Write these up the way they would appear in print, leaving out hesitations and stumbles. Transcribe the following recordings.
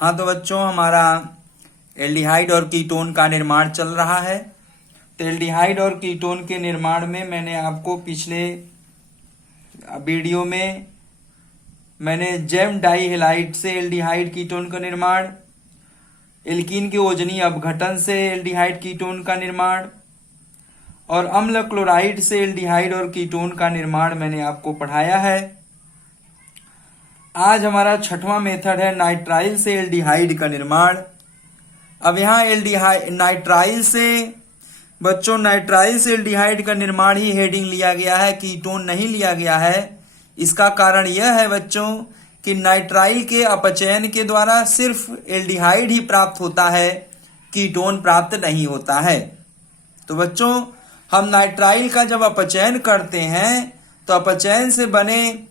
हाँ तो बच्चों, हमारा एल्डिहाइड और कीटोन का निर्माण चल रहा है। तो एल्डिहाइड और कीटोन के निर्माण में मैंने आपको पिछले वीडियो में जेम डाई हैलाइड से एल्डिहाइड कीटोन का निर्माण, एल्कीन के ओजनी अपघटन से एल्डिहाइड कीटोन का निर्माण और अम्ल क्लोराइड से एल्डिहाइड और कीटोन का निर्माण मैंने आपको पढ़ाया है। आज हमारा छठवां मेथड है नाइट्राइल से एल्डिहाइड का निर्माण। अब यहाँ नाइट्राइल से एल्डिहाइड का निर्माण ही हेडिंग लिया गया है, कीटोन नहीं लिया गया है। इसका कारण यह है बच्चों कि नाइट्राइल के अपचयन के द्वारा सिर्फ एल्डिहाइड ही प्राप्त होता है, कीटोन प्राप्त नहीं होता है। तो बच्चों, हम नाइट्राइल का जब अपचयन करते हैं तो अपचयन से बने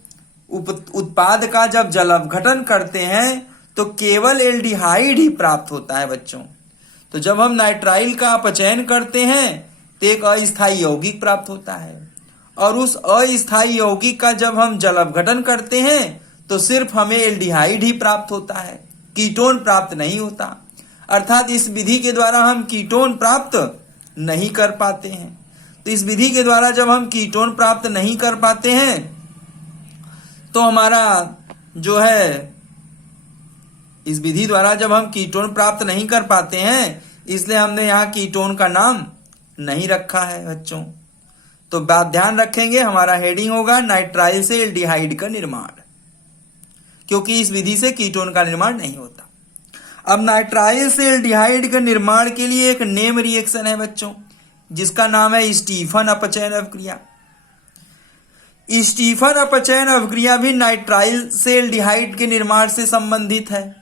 उत्पाद का जब जल अपघटन करते हैं तो केवल एल्डिहाइड ही प्राप्त होता है बच्चों। तो जब हम नाइट्राइल का अपचयन करते हैं तो एक अस्थायी यौगिक प्राप्त होता है, और उस अस्थायी यौगिक का जब हम जल अपघटन करते हैं तो सिर्फ हमें एल्डिहाइड ही प्राप्त होता है, कीटोन प्राप्त नहीं होता। अर्थात इस विधि के द्वारा हम कीटोन प्राप्त नहीं कर पाते हैं। तो इस विधि के द्वारा जब हम कीटोन प्राप्त नहीं कर पाते हैं तो हमारा जो है, इस विधि द्वारा जब हम कीटोन प्राप्त नहीं कर पाते हैं, इसलिए हमने यहाँ कीटोन का नाम नहीं रखा है बच्चों। तो बात ध्यान रखेंगे, हमारा हेडिंग होगा नाइट्राइल से एल्डिहाइड का निर्माण, क्योंकि इस विधि से कीटोन का निर्माण नहीं होता। अब नाइट्राइल से एल्डिहाइड के निर्माण के लिए एक नेम रिएक्शन है बच्चों, जिसका नाम है स्टीफन अपचयन अभिक्रिया। स्टीफन अपचयन अभिक्रिया भी नाइट्राइल से एल्डिहाइड के निर्माण से संबंधित है।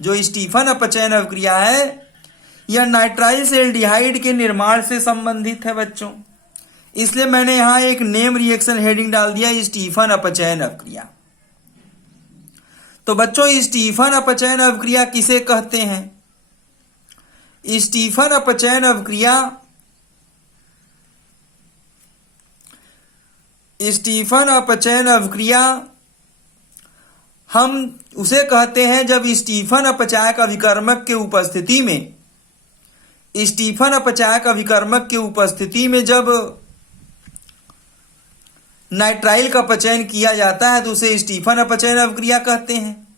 जो स्टीफन अपचयन अभिक्रिया है यह नाइट्राइल से एल्डिहाइड के निर्माण से संबंधित है बच्चों। इसलिए मैंने यहां एक नेम रिएक्शन हेडिंग डाल दिया, स्टीफन अपचयन अभिक्रिया। तो बच्चों, स्टीफन अपचयन अभिक्रिया किसे कहते हैं? स्टीफन अपचयन अभिक्रिया हम उसे कहते हैं जब स्टीफन अपचायक अभिकर्मक के उपस्थिति में जब नाइट्राइल का अपचयन किया जाता है तो उसे स्टीफन अपचयन अभिक्रिया कहते हैं।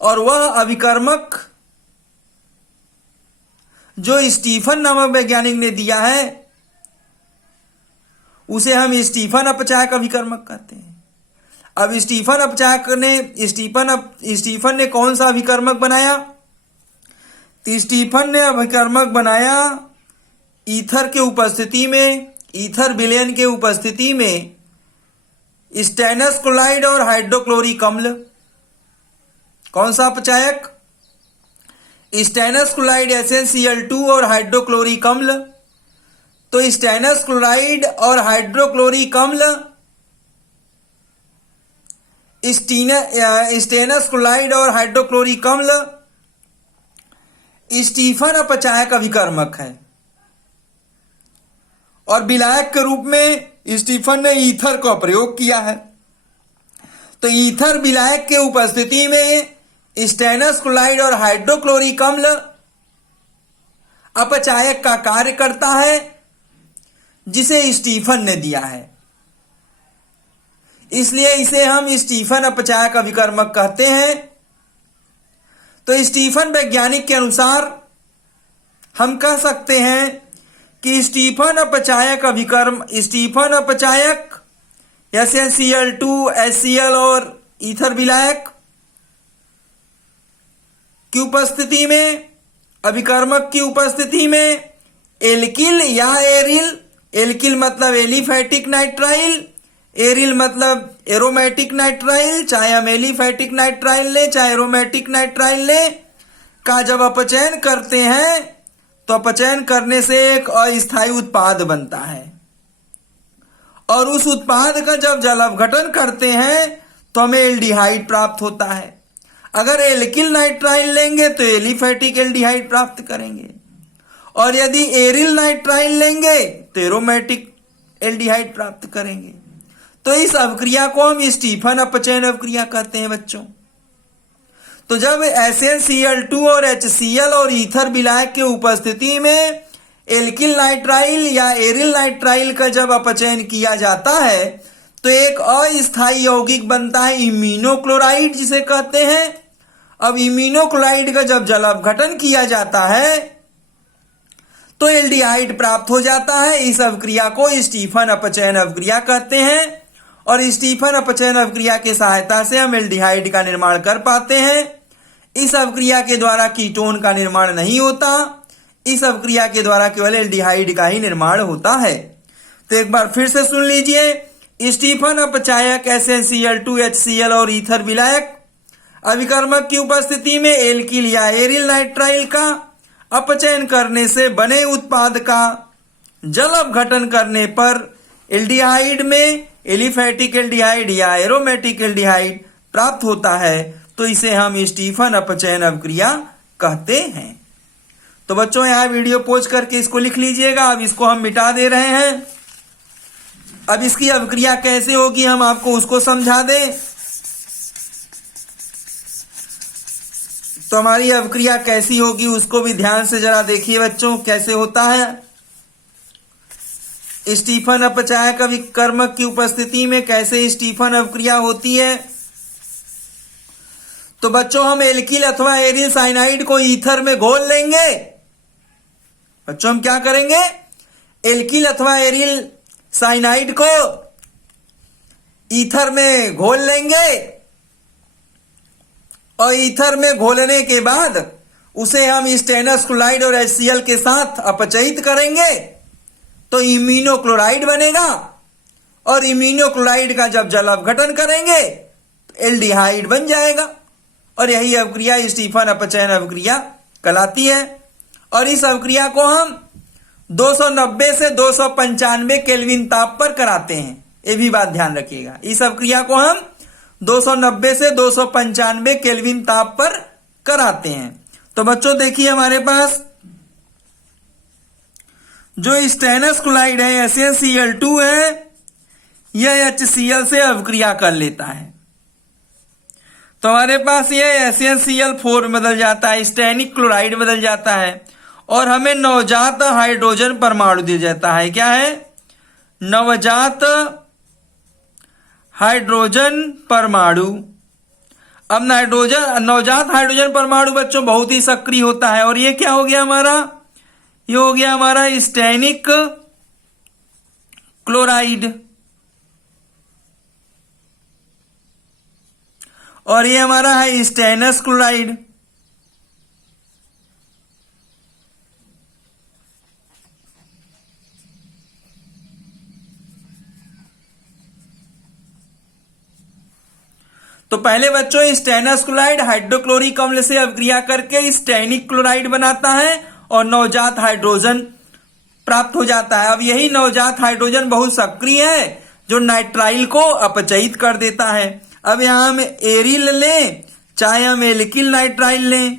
और वह अभिकर्मक जो स्टीफन नामक वैज्ञानिक ने दिया है उसे हम स्टीफन अपचायक अभिकर्मक कहते हैं। अब स्टीफन ने कौन सा अभिकर्मक बनाया? तो स्टीफन ने अभिकर्मक बनाया ईथर विलयन के उपस्थिति में स्टेनस क्लोराइड और हाइड्रोक्लोरिक अम्ल। कौन सा अपचायक? स्टेनस क्लोराइड SnCl2 और हाइड्रोक्लोरिक अम्ल। तो स्टेनस क्लोराइड और हाइड्रोक्लोरिक अम्ल, स्टेनस क्लोराइड और हाइड्रोक्लोरिक अम्ल स्टीफन अपचायक अभिकर्मक है, और विलायक के रूप में स्टीफन ने ईथर का प्रयोग किया है। तो ईथर विलायक के उपस्थिति में स्टेनस क्लोराइड और हाइड्रोक्लोरिक अम्ल अपचायक का कार्य करता है, जिसे स्टीफन ने दिया है। इसलिए इसे हम स्टीफन अपचायक अभिकर्मक कहते हैं। तो स्टीफन वैज्ञानिक के अनुसार हम कह सकते हैं कि स्टीफन अपचायक SnCl2, HCl और ईथर विलायक की उपस्थिति में, अभिकर्मक की उपस्थिति में एल्किल या एरिल, एल्किल मतलब एलिफैटिक नाइट्राइल, एरिल मतलब एरोमेटिक नाइट्राइल, चाहे हम एलिफैटिक नाइट्राइल ले चाहे एरोमेटिक नाइट्राइल ले, का जब अपचयन करते हैं तो अपचयन करने से एक अस्थायी उत्पाद बनता है, और उस उत्पाद का जब जल अपघटन करते हैं तो हमें एल्डिहाइड प्राप्त होता है। अगर एल्किल नाइट्राइल लेंगे तो एलिफैटिक एल्डिहाइड प्राप्त करेंगे, और यदि एरिल नाइट्राइल लेंगे तो एरोमेटिक एल्डिहाइड प्राप्त करेंगे। तो इस अभिक्रिया को हम स्टीफन अपचयन अभिक्रिया कहते हैं बच्चों। तो जब SnCl2 और HCl और ईथर विलायक के उपस्थिति में एल्किल नाइट्राइल या एरिल नाइट्राइल का जब अपचयन किया जाता है तो एक अस्थायी यौगिक बनता है इमिनोक्लोराइड जिसे कहते हैं। अब इमिनोक्लोराइड का जब जल अपघटन किया जाता है तो एल्डिहाइड प्राप्त हो जाता है। इस अवक्रिया को स्टीफन अपचयन अवक्रिया कहते हैं और स्टीफन अपचयन अवक्रिया की सहायता से हम एल्डिहाइड का निर्माण कर पाते हैं। इस अवक्रिया के द्वारा कीटोन का निर्माण नहीं होता, इस अवक्रिया के द्वारा केवल एल्डिहाइड का ही निर्माण होता है। तो एक बार फिर से सुन लीजिए, स्टीफन अपचायक SnCl2, HCl और ईथर विलायक अभिकर्मक की उपस्थिति में एल्किल या एरिल नाइट्राइल का अपचयन करने से बने उत्पाद का जल अपघटन करने पर एल्डिहाइड में एलिफैटिक एल्डिहाइड या एरोमेटिक एल्डिहाइड प्राप्त होता है, तो इसे हम स्टीफन अपचयन अवक्रिया कहते हैं। तो बच्चों यहां वीडियो पॉज करके इसको लिख लीजिएगा। अब इसको हम मिटा दे रहे हैं। अब इसकी अवक्रिया कैसे होगी हम आपको उसको समझा दें। तो हमारी अवक्रिया कैसी होगी उसको भी ध्यान से जरा देखिए बच्चों, कैसे होता है। स्टीफन अपचायक अभिकर्मक की उपस्थिति में कैसे स्टीफन अवक्रिया होती है। तो बच्चों हम एल्किल अथवा एरिल साइनाइड को ईथर में घोल लेंगे। बच्चों हम क्या करेंगे, एल्किल अथवा एरिल साइनाइड को ईथर में घोल लेंगे और ईथर में घोलने के बाद उसे हम स्टेनस क्लोराइड और HCl के साथ अपचयित करेंगे तो इमिनोक्लोराइड बनेगा और इमिनोक्लोराइड का जब जल अपघटन करेंगे तो एल्डिहाइड बन जाएगा और यही अवक्रिया स्टीफन अपचयन अवक्रिया कहलाती है। और इस अवक्रिया को हम 290 से 295 केल्विन ताप पर कराते हैं, ये भी बात ध्यान रखिएगा। इस अवक्रिया को हम 290 से 295 केल्विन ताप पर कराते हैं। तो बच्चों देखिए हमारे पास जो स्टेनस क्लोराइड है SnCl2 है, यह HCl से अवक्रिया कर लेता है तो हमारे पास यह SnCl4 बदल जाता है, स्टेनिक क्लोराइड बदल जाता है और हमें नवजात हाइड्रोजन परमाणु दिया जाता है। क्या है, नवजात हाइड्रोजन परमाणु। अब नवजात हाइड्रोजन परमाणु बच्चों बहुत ही सक्रिय होता है और ये क्या हो गया हमारा, ये हो गया हमारा स्टेनिक क्लोराइड और ये हमारा है स्टेनस क्लोराइड। तो पहले बच्चों स्टेनस क्लोराइड हाइड्रोक्लोरिक अम्ल से अभिक्रिया करके स्टेनिक क्लोराइड बनाता है और नवजात हाइड्रोजन प्राप्त हो जाता है। अब यही नवजात हाइड्रोजन बहुत सक्रिय है जो नाइट्राइल को अपचयित कर देता है। अब यहां हम एरिल लें चाहे हम एल्किल नाइट्राइल लें,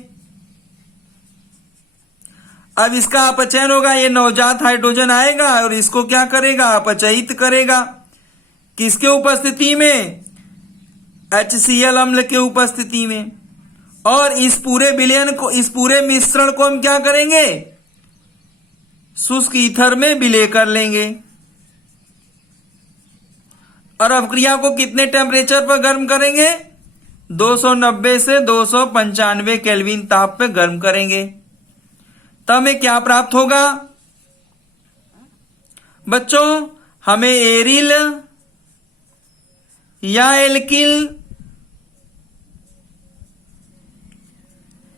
अब इसका अपचयन होगा, ये नवजात हाइड्रोजन आएगा और इसको क्या करेगा, अपचयित करेगा। किसके उपस्थिति में, HCl अम्ल के उपस्थिति में। और इस पूरे विलयन को, इस पूरे मिश्रण को हम क्या करेंगे, शुष्क ईथर में विलय कर लेंगे और अवक्रिया को कितने टेम्परेचर पर गर्म करेंगे, 290 से 295 केल्विन ताप पे गर्म करेंगे। तब हमें क्या प्राप्त होगा बच्चों, हमें एरिल या एल्किल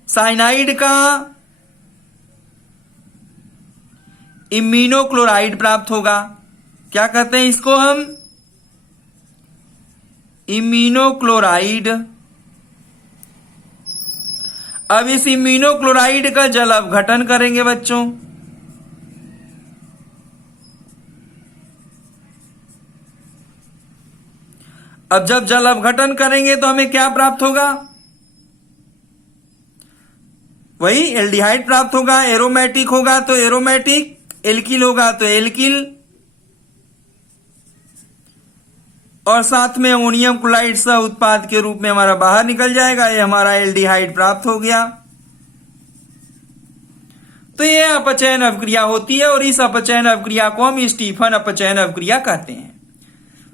साइनाइड का इम्यूनोक्लोराइड प्राप्त होगा। क्या कहते हैं इसको हम, इम्यूनोक्लोराइड। अब इस इम्यूनोक्लोराइड का जल अपघटन करेंगे बच्चों। अब जब जल अपघटन करेंगे तो हमें क्या प्राप्त होगा, वही एल्डिहाइड प्राप्त होगा। एरोमेटिक होगा तो एरोमेटिक, एल्किल होगा तो एल्किल और साथ में अमोनियम क्लोराइड सह उत्पाद के रूप में हमारा बाहर निकल जाएगा। ये हमारा एल्डिहाइड प्राप्त हो गया। तो ये अपचयन अभिक्रिया होती है और इस अपचयन अभिक्रिया को हम स्टीफन अपचयन अभिक्रिया कहते हैं।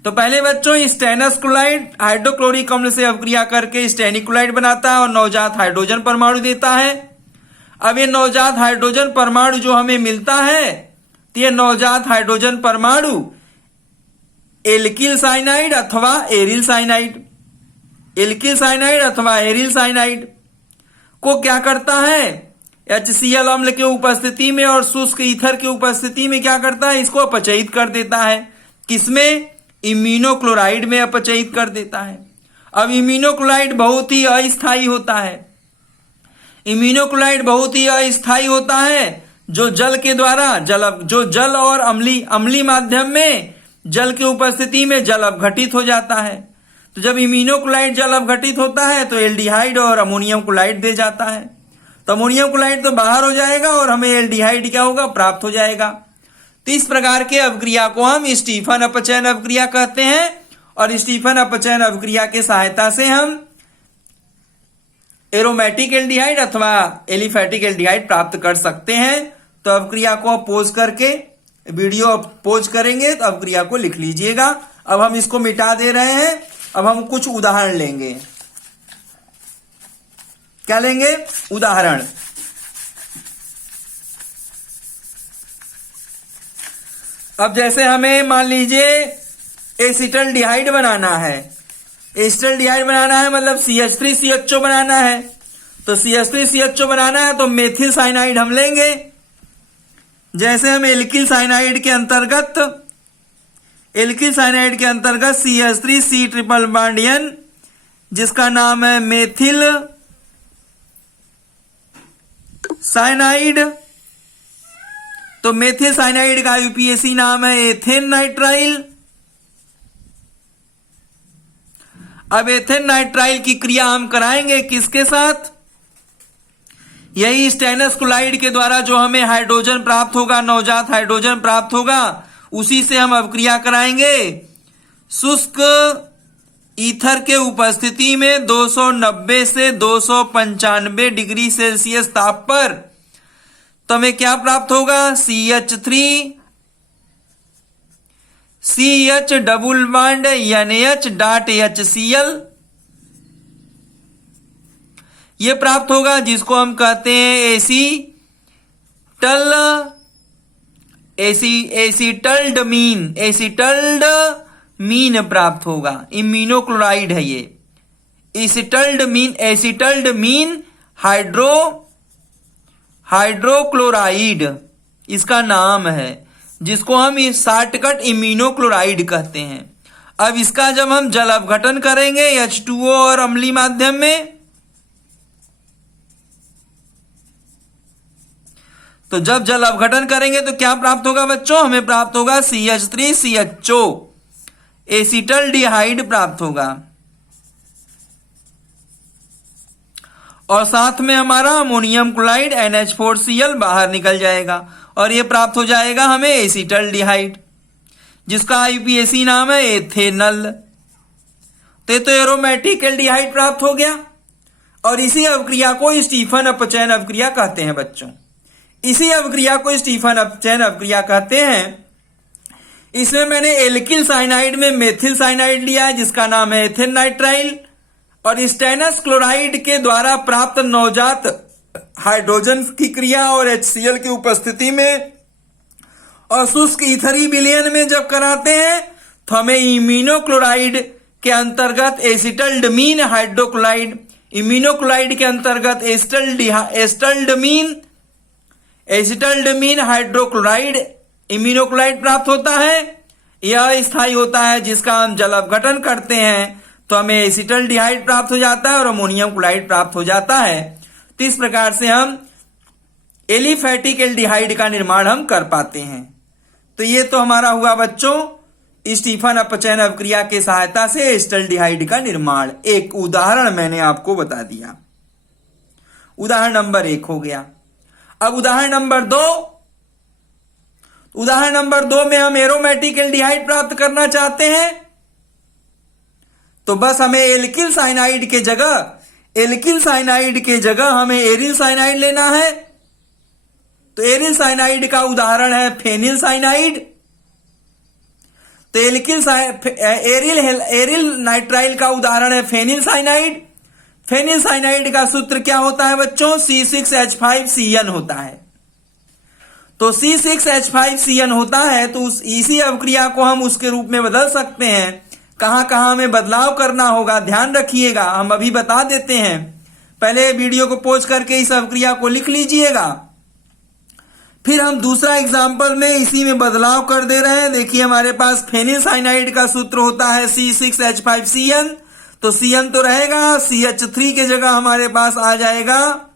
तो पहले बच्चों स्टेनस क्लोराइड हाइड्रोक्लोरिक अम्ल से अभिक्रिया करके स्टेनिक क्लोराइड बनाता है और नवजात हाइड्रोजन परमाणु देता है। अब ये नवजात हाइड्रोजन परमाणु जो हमें मिलता है, तो ये नवजात हाइड्रोजन परमाणु एल्किल साइनाइड अथवा एरिल साइनाइड, एल्किल साइनाइड अथवा एरिल साइनाइड को क्या करता है, HCl अम्ल के उपस्थिति में और शुष्क ईथर की उपस्थिति में क्या करता है, इसको अपचयित कर देता है। किसमें? इम्यूनोक्लोराइड में अपचयित कर देता है। अब इम्यूनोक्लोराइड बहुत ही अस्थायी होता है। इम्यूनोक्लोराइड बहुत ही अस्थायी होता है जो जल के द्वारा जो जल और अम्लीय माध्यम में जल की उपस्थिति में जल अपघटित हो जाता है। तो जब इम्यूनोक्लोराइड जल अपघटित होता है तो एल्डिहाइड और अमोनियम क्लोराइड दे जाता है। तो अमोनियम क्लोराइड तो बाहर हो जाएगा और हमें एल्डिहाइड क्या होगा, प्राप्त हो जाएगा। तो इस प्रकार के अभिक्रिया को हम स्टीफन अपचयन अभिक्रिया कहते हैं और स्टीफन अपचयन अभिक्रिया के सहायता से हम एरोमेटिक एल्डिहाइड अथवा एलिफेटिक एल्डिहाइड प्राप्त कर सकते हैं। तो अभिक्रिया को पोज करके वीडियो पोज करेंगे तो अभिक्रिया को लिख लीजिएगा। अब हम इसको मिटा दे रहे हैं। अब हम कुछ उदाहरण लेंगे। क्या लेंगे? उदाहरण। अब जैसे हमें मान लीजिए एसिटल्डिहाइड बनाना है। एसिटल्डिहाइड बनाना है मतलब CH3CHO बनाना है। तो CH3CHO बनाना है तो मेथिल साइनाइड हम लेंगे। जैसे हम एल्किल साइनाइड के अंतर्गत CH3C ट्रिपल बॉन्ड N जिसका नाम है मेथिल साइनाइड। तो मेथिल साइनाइड का यूपीएसी नाम है एथेन नाइट्राइल। अब एथेन नाइट्राइल की क्रिया हम कराएंगे किसके साथ? यही स्टेनस क्लोराइड के द्वारा जो हमें हाइड्रोजन प्राप्त होगा, नवजात हाइड्रोजन प्राप्त होगा, उसी से हम अभिक्रिया कराएंगे। शुष्क ईथर के उपस्थिति में 290 से 295 डिग्री सेल्सियस ताप पर तो हमें क्या प्राप्त होगा? CH डबल बॉन्ड NH.HCl ये प्राप्त होगा, जिसको हम कहते हैं एसिटल्डमीन प्राप्त होगा। इम्यूनोक्लोराइड है ये एसिटल्डमीन हाइड्रोक्लोराइड इसका नाम है, जिसको हम शॉर्टकट इम्यूनोक्लोराइड कहते हैं। अब इसका जब हम जल अपघटन करेंगे H2O और अम्लीय माध्यम में, तो जब जल अपघटन करेंगे तो क्या प्राप्त होगा बच्चों? हमें प्राप्त होगा CH3CHO एसिटल्डिहाइड प्राप्त होगा और साथ में हमारा अमोनियम क्लोराइड NH4Cl बाहर निकल जाएगा और ये प्राप्त हो जाएगा हमें एसिटल्डिहाइड, जिसका आईयूपीएसी नाम है एथेनल। तो एरोमेटिक एल्डिहाइड प्राप्त हो गया और इसी अभिक्रिया को स्टीफन अपचयन अभिक्रिया कहते हैं बच्चों। इसी अभिक्रिया को स्टीफन अपचयन अभिक्रिया कहते हैं। इसमें मैंने एल्किल साइनाइड में मेथिल साइनाइड लिया है जिसका नाम है एथेन नाइट्राइल और स्टेनस क्लोराइड के द्वारा प्राप्त नवजात हाइड्रोजन की क्रिया और HCl की उपस्थिति में और शुष्क ईथरी विलयन में जब कराते हैं तो हमें इम्यूनोक्लोराइड के अंतर्गत एसिटल्डमीन हाइड्रोक्लोराइड, इम्यूनोक्लोराइड के अंतर्गत एसिटल्डमीन हाइड्रोक्लोराइड इम्यूनोक्लोराइड प्राप्त होता है। यह स्थायी होता है, जिसका हम जल अपघटन करते हैं तो हमें एसिटल्डिहाइड प्राप्त हो जाता है और अमोनियम क्लोराइड प्राप्त हो जाता है। तो इस प्रकार से हम एलिफेटिक एल्डिहाइड का निर्माण हम कर पाते हैं। तो ये तो हमारा हुआ बच्चों स्टीफन अपचयन अभिक्रिया के सहायता से एसिटल्डिहाइड का निर्माण। एक उदाहरण मैंने आपको बता दिया। उदाहरण नंबर 1 हो गया। अब उदाहरण नंबर 2। उदाहरण नंबर 2 में हम एरोमेटिक एल्डिहाइड प्राप्त करना चाहते हैं। तो बस हमें एल्किल साइनाइड के जगह हमें एरिल साइनाइड लेना है। तो एरिल साइनाइड का उदाहरण है फेनिल साइनाइड। तो एरिल नाइट्राइल का उदाहरण है फेनिल साइनाइड। फेनिल साइनाइड का सूत्र क्या होता है बच्चों? C6H5Cn होता है। तो C6H5Cn होता है, तो इसी अवक्रिया को हम उसके रूप में बदल सकते हैं। कहां कहां हमें बदलाव करना होगा ध्यान रखिएगा, हम अभी बता देते हैं। पहले वीडियो को पॉज करके इस अवक्रिया को लिख लीजिएगा। फिर हम दूसरा एग्जाम्पल में इसी में बदलाव कर दे रहे हैं। देखिए हमारे पास फेनिल साइनाइड का सूत्र होता है C6H5Cn। तो Cn तो रहेगा, CH3 के जगह हमारे पास आ जाएगा,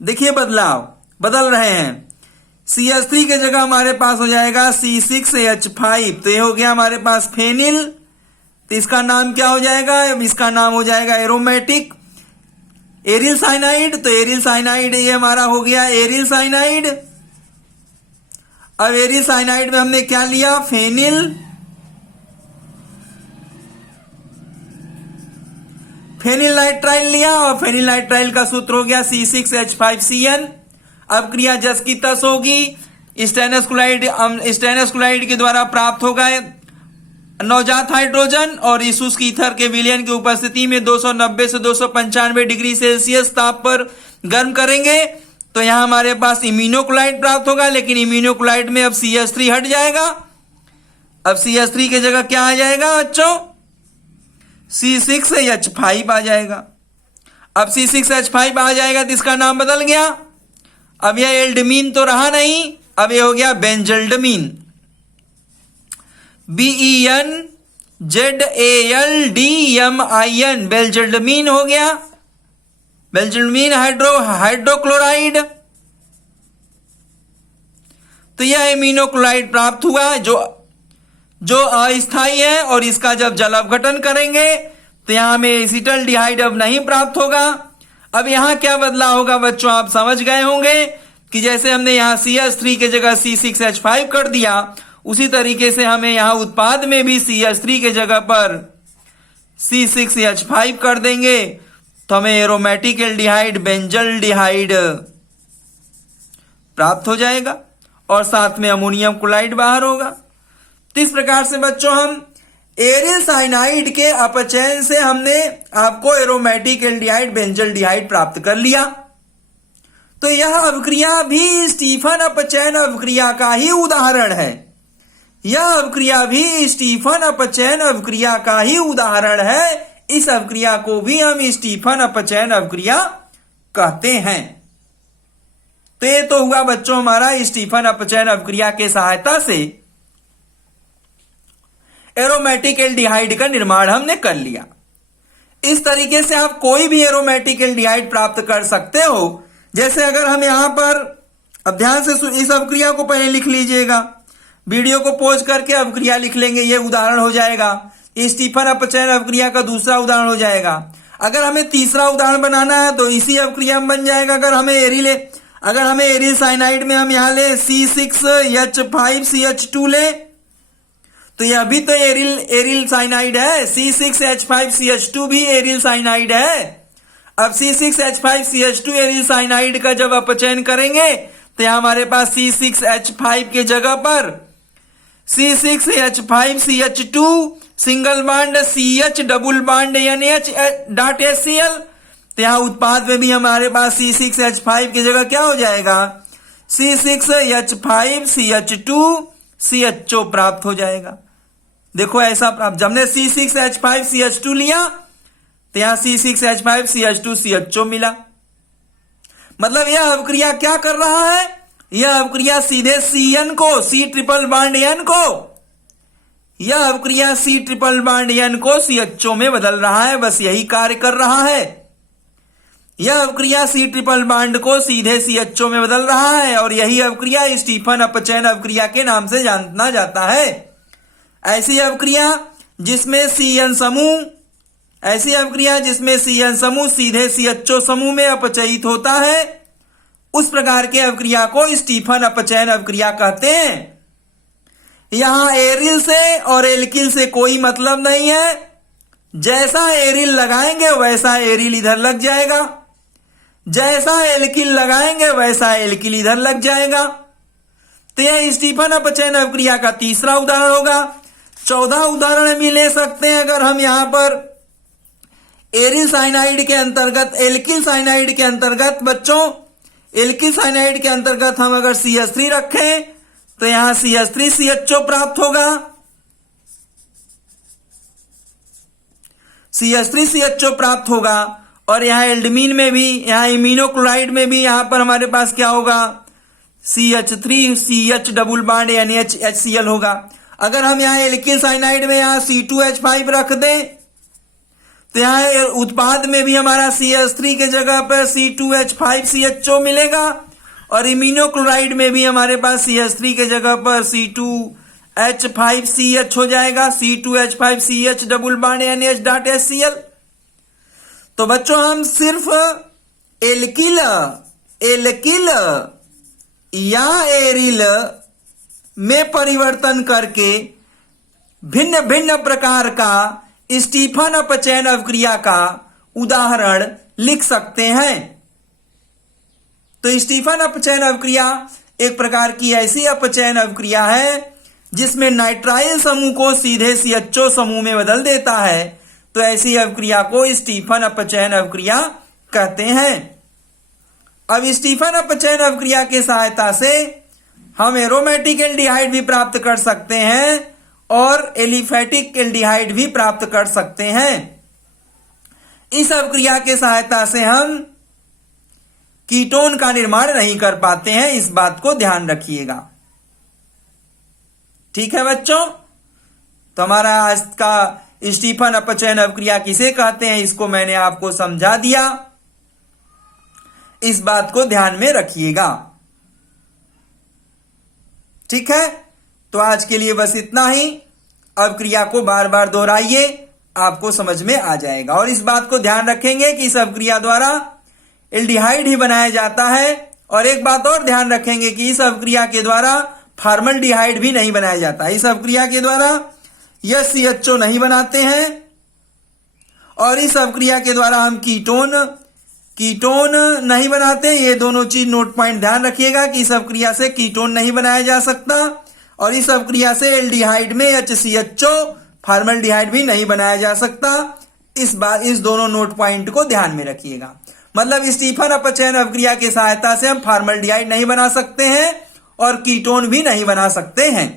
देखिए बदलाव बदल रहे हैं, CH3 के जगह हमारे पास हो जाएगा C6H5। तो ये हो गया हमारे पास फेनिल। तो इसका नाम क्या हो जाएगा? इसका नाम हो जाएगा एरोमेटिक एरिल साइनाइड। तो एरिल साइनाइड ये हमारा हो गया एरिल साइनाइड। अब एरिल साइनाइड में हमने क्या लिया? फेनिल नाइट्राइल लिया, और फेनिल नाइट्राइल का सूत्र हो गया C6H5Cn। अब क्रिया जस की तस होगी। स्टेनस क्लोराइड के द्वारा प्राप्त होगा नवजात हाइड्रोजन, और इस शुष्क ईथर के विलयन की उपस्थिति में 290 से 295 डिग्री सेल्सियस ताप पर गर्म करेंगे। तो यहां हमारे पास इम्यूनोक्लोराइड प्राप्त होगा, लेकिन इम्यूनोक्लोराइड में अब CH3 हट जाएगा। अब CH3 की जगह क्या आ जाएगा बच्चों? C6H5 आ जाएगा। अब C6H5 आ जाएगा तो इसका नाम बदल गया। अब यह एल्डमीन तो रहा नहीं, अब यह हो गया बेंजल्डमीन, BENZALDMIN, बेंजल्डमीन हो गया। बेंजल्डमीन हाइड्रोक्लोराइड। तो यह इम्यूनोक्लोराइड प्राप्त हुआ जो अस्थायी है, और इसका जब जल अपघटन करेंगे तो यहां हमें एसिटल्डिहाइड अब नहीं प्राप्त होगा। अब यहां क्या बदला होगा बच्चों? आप समझ गए होंगे कि जैसे हमने यहां CH3 के जगह C6H5 कर दिया, उसी तरीके से हमें यहां उत्पाद में भी CH3 के जगह पर C6H5 कर देंगे, तो हमें एरोमेटिक एल्डिहाइड बेंजल्डिहाइड प्राप्त हो जाएगा, और साथ में अमोनियम क्लोराइड बाहर होगा। तो इस प्रकार से बच्चों हम एरिल साइनाइड के अपचयन से हमने आपको एरोमेटिक एल्डिहाइड बेंजल्डिहाइड प्राप्त कर लिया। तो यह अवक्रिया भी स्टीफन अपचयन अवक्रिया का ही उदाहरण है। यह अवक्रिया भी स्टीफन अपचयन अवक्रिया का ही उदाहरण है। इस अवक्रिया को भी हम स्टीफन अपचयन अवक्रिया कहते हैं। तो ये तो हुआ बच्चों हमारा स्टीफन अपचयन अवक्रिया के सहायता से एरोमेटिक एल्डिहाइड का निर्माण हमने कर लिया। इस तरीके से आप कोई भी एरोमेटिक एल्डिहाइड प्राप्त कर सकते हो। जैसे अगर हम यहां पर, अब ध्यान से इस अवक्रिया को पहले लिख लीजिएगा, वीडियो को पॉज करके अवक्रिया लिख लेंगे, यह उदाहरण हो जाएगा। स्टीफन अपचयन अवक्रिया का दूसरा उदाहरण हो जाएगा। अगर हमें तीसरा उदाहरण बनाना है तो इसी अवक्रिया में बन जाएगा। अगर हमें एरिल साइनाइड में हम यहां ले C6H5CH2 ले, तो यह भी तो एरिल साइनाइड है। C6H5CH2 भी एरिल साइनाइड है। अब C6H5CH2 एरिल साइनाइड का जब अपचयन करेंगे तो यहां हमारे पास C6H5 के जगह पर C6H5CH2 single bond CH double bond NH.HCl। तो यहां उत्पाद में भी हमारे पास C6H5 की जगह क्या हो जाएगा? C6H5CH2 CHO प्राप्त हो जाएगा। देखो ऐसा प्राप्त, जब हमने C6H5CH2 लिया तो यहां C6H5CH2 CHO मिला। मतलब यह अवक्रिया क्या कर रहा है? यह अवक्रिया सीधे Cn को C ट्रिपल बॉन्ड N को, यह अवक्रिया C ट्रिपल बॉन्ड N को CHO में बदल रहा है। बस यही कार्य कर रहा है। यह अवक्रिया C ट्रिपल बॉन्ड को सीधे CHO में बदल रहा है, और यही अवक्रिया स्टीफन अपचयन अवक्रिया के नाम से जाना जाता है। ऐसी अवक्रिया जिसमें CN समूह सीधे CHO समूह में अपचयित होता है, उस प्रकार के अवक्रिया को स्टीफन अपचयन अवक्रिया कहते हैं। यहां एरिल से और एल्किल से कोई मतलब नहीं है। जैसा एरिल लगाएंगे वैसा एरिल इधर लग जाएगा, जैसा एल्किल लगाएंगे वैसा एल्किल इधर लग जाएगा। तो यह स्टीफन अपचयन अभिक्रिया का तीसरा उदाहरण होगा। 14 उदाहरण भी ले सकते हैं अगर हम यहां पर एरिल साइनाइड के अंतर्गत, एल्किल साइनाइड के अंतर्गत बच्चों, एल्किल साइनाइड के अंतर्गत हम अगर CH3 रखें तो यहां CH3 CHO प्राप्त होगा, CH3 CHO प्राप्त होगा। और यहां एल्डमीन में भी, यहां इम्यूनोक्लोराइड में भी यहां पर हमारे पास क्या होगा, CH3 CH double bond NH HCl होगा। अगर हम यहां एल्किल साइनाइड में यहां C2H5 रख दें तो यहां उत्पाद में भी हमारा CH3 के जगह पर C2H5 CHO मिलेगा और इम्यूनोक्लोराइड में भी हमारे पास CH3 के जगह पर C2H5 CH हो जाएगा, C2H5 CH double bond NH dot HCl। तो बच्चों हम सिर्फ एल्किल या एरिल में परिवर्तन करके भिन्न भिन्न प्रकार का स्टीफन अपचयन अभिक्रिया का उदाहरण लिख सकते हैं। तो स्टीफन अपचयन अभिक्रिया एक प्रकार की ऐसी अपचयन अभिक्रिया है जिसमें नाइट्राइल समूह को सीधे CHO समूह में बदल देता है। तो ऐसी अभिक्रिया को स्टीफन अपचयन अभिक्रिया कहते हैं। अब स्टीफन अपचयन अभिक्रिया की सहायता से हम एरोमेटिक एल्डिहाइड भी प्राप्त कर सकते हैं और एलिफेटिक एल्डिहाइड भी प्राप्त कर सकते हैं। इस अभिक्रिया के सहायता से हम कीटोन का निर्माण नहीं कर पाते हैं, इस बात को ध्यान रखिएगा। ठीक है बच्चों, तो हमारा आज का स्टीफन अपचयन अभिक्रिया किसे कहते हैं इसको मैंने आपको समझा दिया, इस बात को ध्यान में रखिएगा। ठीक है, तो आज के लिए बस इतना ही। अभिक्रिया को बार बार दोहराइए, आपको समझ में आ जाएगा। और इस बात को ध्यान रखेंगे कि इस अभिक्रिया द्वारा एल्डिहाइड ही बनाया जाता है। और एक बात और ध्यान रखेंगे कि इस अभिक्रिया के द्वारा फॉर्मल्डिहाइड भी नहीं बनाया जाता। इस अभिक्रिया के द्वारा यह CHO नहीं बनाते हैं। और इस अभिक्रिया के द्वारा हम कीटोन नहीं बनाते। ये दोनों चीज नोट पॉइंट ध्यान रखिएगा कि इस अभिक्रिया से कीटोन नहीं बनाया जा सकता और इस अभिक्रिया से एल्डिहाइड में HCHO, फॉर्मल्डिहाइड भी नहीं बनाया जा सकता। इस दोनों नोट पॉइंट को ध्यान में रखिएगा। मतलब स्टीफन अपचयन अभिक्रिया की सहायता से हम फॉर्मल्डिहाइड नहीं बना सकते हैं और कीटोन भी नहीं बना सकते हैं।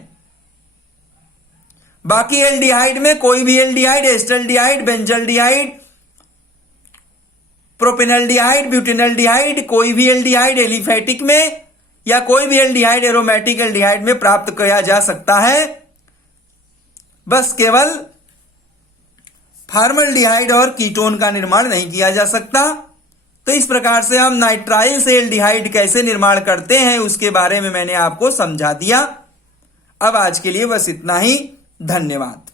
बाकी एल्डिहाइड में कोई भी एल्डिहाइड, एस्टल्डिहाइड, बेंजल्डिहाइड, प्रोपेनल्डिहाइड, ब्यूटेनल्डिहाइड, कोई भी एल्डिहाइड एलिफेटिक में या कोई भी एल्डिहाइड एरोमेटिक एल्डिहाइड में प्राप्त किया जा सकता है। बस केवल फॉर्मल्डिहाइड और कीटोन का निर्माण नहीं किया जा सकता। तो इस प्रकार से हम नाइट्राइल से एल्डिहाइड कैसे निर्माण करते हैं उसके बारे में मैंने आपको समझा दिया। अब आज के लिए बस इतना ही। धन्यवाद।